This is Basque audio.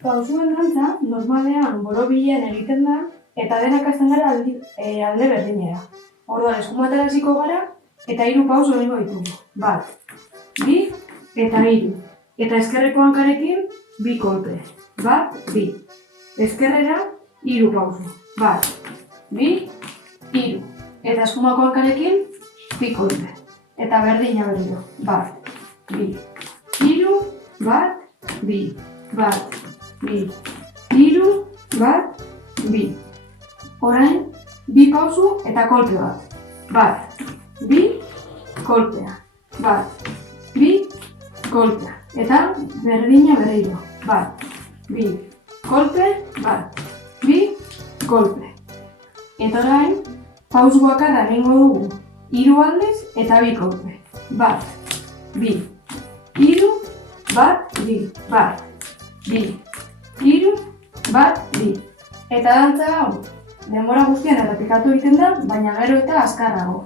Pausuen dantza normalean borobilean egiten da eta denak hasten gara alde berdinera. Orduan eskumatara hasiko gara eta 3 pauso egingo ditugu. 1, 2 eta 3. Eta ezkerreko hankarekin 2 kolpe. 1, 2. Ezkerrera 3 pauso. 1, 2, 3. Eta eskumako hankarekin 2 kolpe. Eta berdina berriro. 1, 2, 3, 1, 2, 1, 2, 3, 1, 2. Orain, 2 pausu eta kolpe bat. 1, 2, kolpea. 1, 2, kolpea. Eta berdina berriro. 1, 2, kolpe, 1, 2, kolpe. Eta orain, pausu bakarra egingo dugu 3 aldez eta 2 kolpe. 1, 2, 3, 1, 2, 1, 2, 3, 1, 2. Eta dantza hau, denbora guztian errepikatu egiten da, baina gero eta azkarrago.